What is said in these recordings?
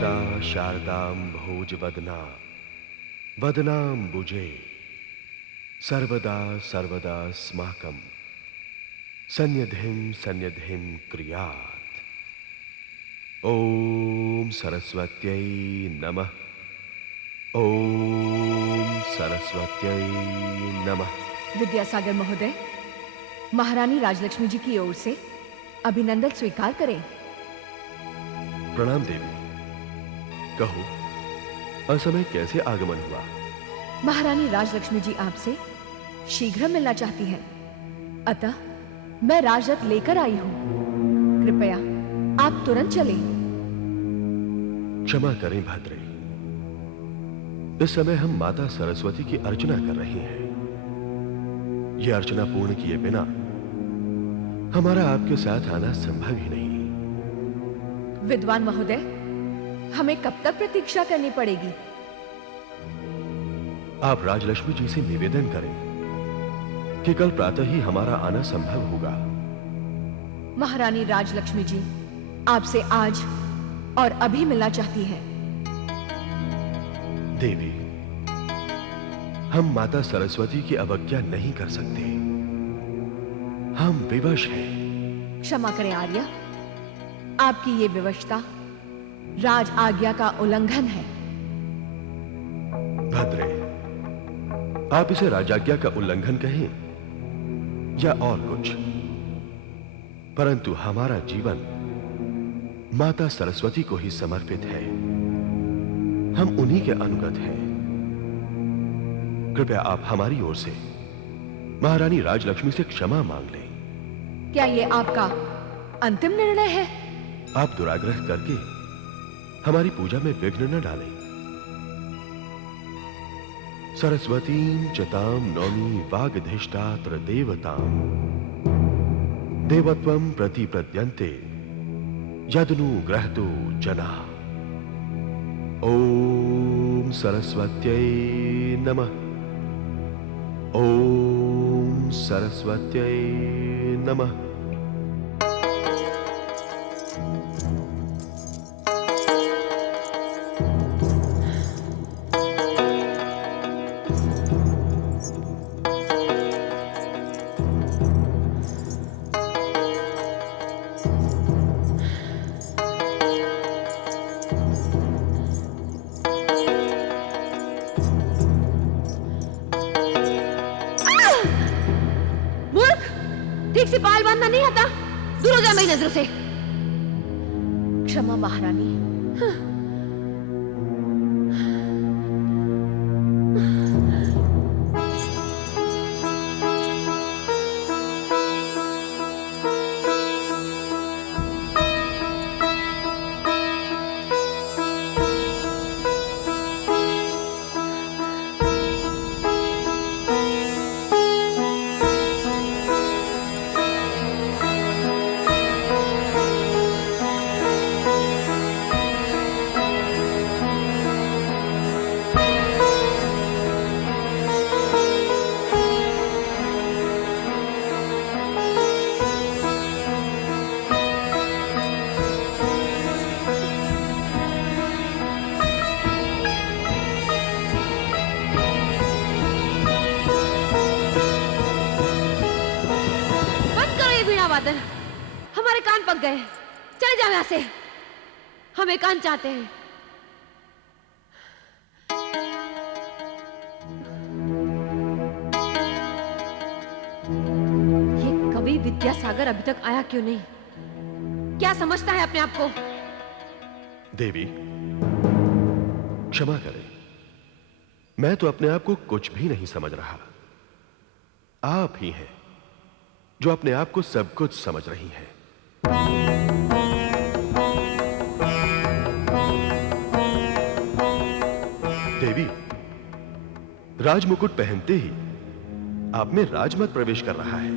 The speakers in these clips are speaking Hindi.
शारदा शारदां भोजवदना वदनाम्बुजे सर्वदा सर्वदास्माकं सन्निधिं सन्निधिं क्रियात्। ओम सरस्वत्यै नमः। ओम सरस्वत्यै नमः। विद्यासागर महोदय, महारानी राजलक्ष्मी जी की ओर से अभिनंदन स्वीकार करें। प्रणाम देवी। कहो, असमय कैसे आगमन हुआ? महारानी राजलक्ष्मी जी आपसे शीघ्र मिलना चाहती हैं, अतः मैं राजरथ लेकर आई हूं। कृपया आप तुरंत चलें। क्षमा करें भद्रे, इस समय हम माता सरस्वती की अर्चना कर रहे हैं। यह अर्चना पूर्ण किए बिना हमारा आपके साथ आना संभव ही नहीं। विद्वान महोदय, हमें कब तक प्रतीक्षा करनी पड़ेगी? आप राजलक्ष्मी जी से निवेदन करें कि कल प्रातः ही हमारा आना संभव होगा। महारानी राजलक्ष्मी जी आपसे आज और अभी मिलना चाहती है। देवी, हम माता सरस्वती की अवज्ञा नहीं कर सकते। हम विवश हैं। क्षमा करें आर्या, आपकी ये विवशता राज आज्ञा का उल्लंघन है। भद्रे, आप इसे राजाज्ञा का उल्लंघन कहें या और कुछ, परंतु हमारा जीवन माता सरस्वती को ही समर्पित है। हम उन्हीं के अनुगत हैं। कृपया आप हमारी ओर से महारानी राजलक्ष्मी से क्षमा मांग लें। क्या यह आपका अंतिम निर्णय है? आप दुराग्रह करके हमारी पूजा में विघ्न न डालें। सरस्वतीं चतां नौमि वागधिष्ठात्र देवतां देवत्वं प्रतिपद्यन्ते यदनुग्रहतो जनाः। ओम सरस्वत्यै नमः। ओम सरस्वत्यै नमः। ठीक से पाल बांधना नहीं आता, दूर हो जा मेरी नजरों से। क्षमा महारानी। वादन, हमारे कान पक गए। चले जाओ यहां से, हम एकांत चाहते हैं। ये कवि विद्यासागर अभी तक आया क्यों नहीं? क्या समझता है अपने आप को? देवी, क्षमा करें, मैं तो अपने आप को कुछ भी नहीं समझ रहा। आप ही हैं जो अपने आप को सब कुछ समझ रही हैं। देवी, राजमुकुट पहनते ही आप में राजमत प्रवेश कर रहा है।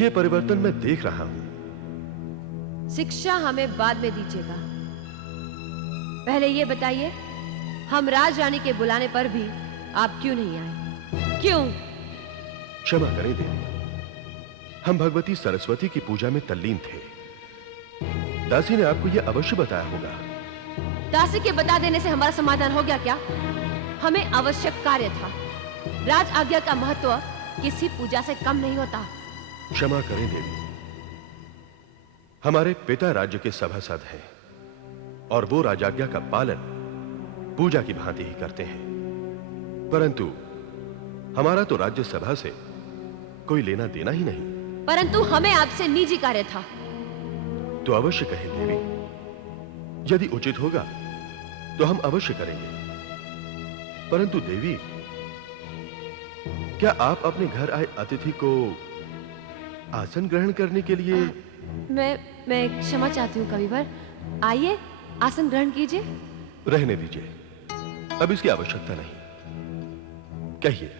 यह परिवर्तन मैं देख रहा हूं। शिक्षा हमें बाद में दीजिएगा। पहले यह बताइए, हम राजरानी के बुलाने पर भी आप क्यों नहीं आए? क्यों? क्षमा करें देवी, हम भगवती सरस्वती की पूजा में तल्लीन थे। दासी ने आपको यह अवश्य बताया होगा दासी के बता देने से हमारा समाधान हो गया क्या? हमें आवश्यक कार्य था। राज आज्ञा का महत्व किसी पूजा से कम नहीं होता। क्षमा करें देवी, हमारे पिता राज्य के सभासद हैं और वो राजाज्ञा का पालन पूजा की भांति ही करते हैं, परंतु हमारा तो राज्य सभा से कोई लेना देना ही नहीं। परंतु हमें आपसे निजी कार्य था। तो अवश्य कहें देवी, यदि उचित होगा तो हम अवश्य करेंगे। परंतु देवी, क्या आप अपने घर आए अतिथि को आसन ग्रहण करने के लिए? मैं क्षमा चाहती हूँ कविवर। आइए, आसन ग्रहण कीजिए। रहने दीजिए, अब इसकी आवश्यकता नहीं। कहिए,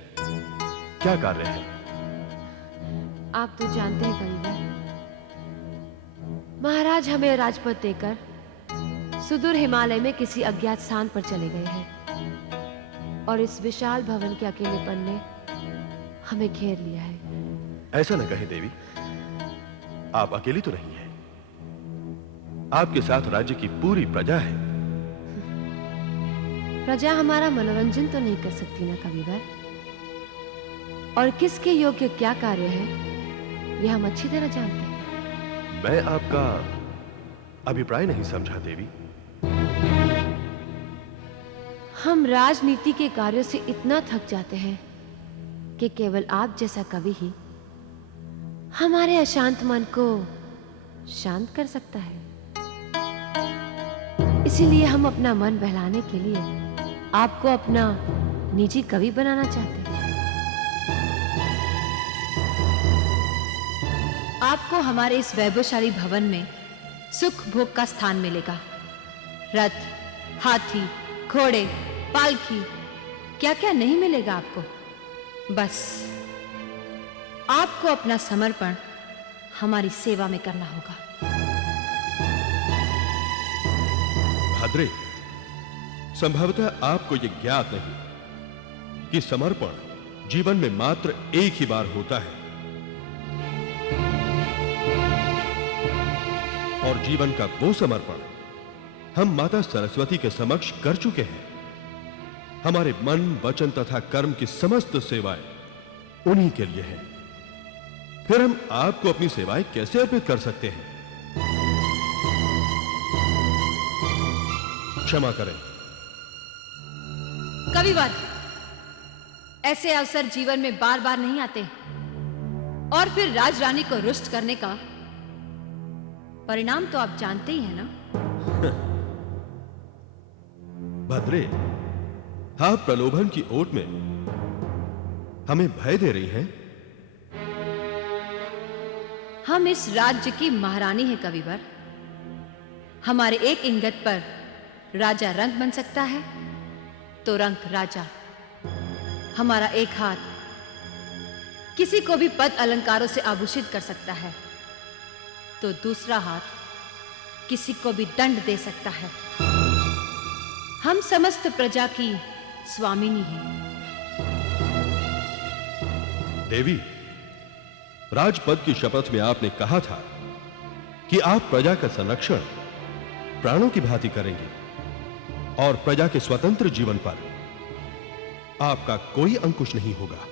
क्या कार्य है? आप तो जानते हैं कविवर, महाराज हमें राजपद देकर सुदूर हिमालय में किसी अज्ञात स्थान पर चले गए हैं और इस विशाल भवन के अकेलेपन ने हमें घेर लिया है। ऐसा न कहें देवी, आप अकेली तो नहीं हैं। आपके साथ राज्य की पूरी प्रजा है। प्रजा हमारा मनोरंजन तो नहीं कर सकती ना कविवर, और किसके योग्य क्या कार्य है यह हम अच्छी तरह जानते हैं। मैं आपका अभिप्राय नहीं समझा देवी। हम राजनीति के कार्यों से इतना थक जाते हैं कि केवल आप जैसा कवि ही हमारे अशांत मन को शांत कर सकता है। इसीलिए हम अपना मन बहलाने के लिए आपको अपना निजी कवि बनाना चाहते हैं। आपको हमारे इस वैभवशाली भवन में सुख भोग का स्थान मिलेगा। रथ, हाथी, घोड़े, पालकी, क्या क्या नहीं मिलेगा आपको। बस आपको अपना समर्पण हमारी सेवा में करना होगा। भद्रे, संभवतः आपको यह ज्ञात नहीं कि समर्पण जीवन में मात्र एक ही बार होता है और जीवन का वो समर्पण हम माता सरस्वती के समक्ष कर चुके हैं। हमारे मन, वचन तथा कर्म की समस्त सेवाएं उन्हीं के लिए हैं। फिर हम आपको अपनी सेवाएं कैसे अर्पित कर सकते हैं? क्षमा करें कविवर, ऐसे अवसर जीवन में बार बार नहीं आते, और फिर राज रानी को रुष्ट करने का परिणाम तो आप जानते ही हैं ना। भद्रे, आप प्रलोभन की ओट में हमें भय दे रही हैं। हम इस राज्य की महारानी हैं कविवर। हमारे एक इंगत पर राजा रंग बन सकता है तो रंग राजा। हमारा एक हाथ किसी को भी पद अलंकारों से आभूषित कर सकता है तो दूसरा हाथ किसी को भी दंड दे सकता है। हम समस्त प्रजा की स्वामिनी हैं। देवी, राजपद की शपथ में आपने कहा था कि आप प्रजा का संरक्षण प्राणों की भांति करेंगे और प्रजा के स्वतंत्र जीवन पर आपका कोई अंकुश नहीं होगा।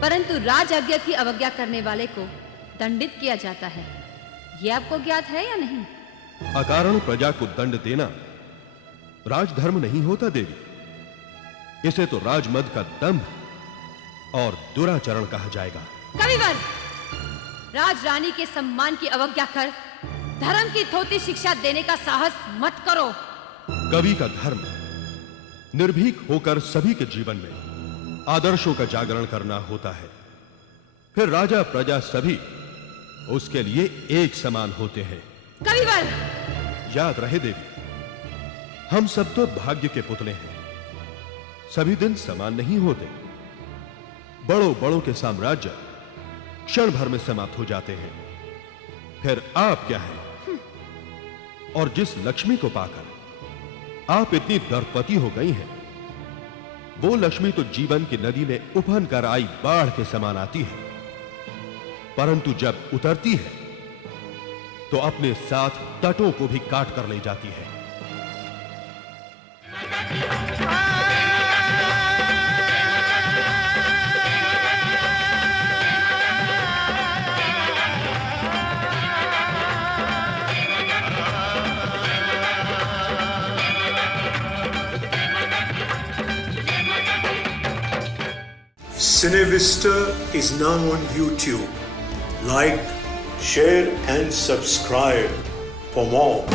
परंतु राज आज्ञा की अवज्ञा करने वाले को दंडित किया जाता है, यह आपको ज्ञात है या नहीं? अकारण प्रजा को दंड देना राजधर्म नहीं होता देवी। इसे तो राजमद का दंभ और दुराचरण कहा जाएगा। कविवर, राज रानी के सम्मान की अवज्ञा कर धर्म की थोती शिक्षा देने का साहस मत करो। कवि का धर्म निर्भीक होकर सभी के जीवन में आदर्शों का जागरण करना होता है। फिर राजा प्रजा सभी उसके लिए एक समान होते हैं। कविवर, याद रहे देवी, हम सब तो भाग्य के पुतले हैं। सभी दिन समान नहीं होते। बड़ों बड़ों के साम्राज्य क्षण भर में समाप्त हो जाते हैं। फिर आप क्या हैं? और जिस लक्ष्मी को पाकर आप इतनी दरपती हो गई हैं, वो लक्ष्मी तो जीवन की नदी में उफन कर आई बाढ़ के समान आती है, परंतु जब उतरती है तो अपने साथ तटों को भी काट कर ले जाती है। Cinevista is now on YouTube. Like, share and subscribe for more.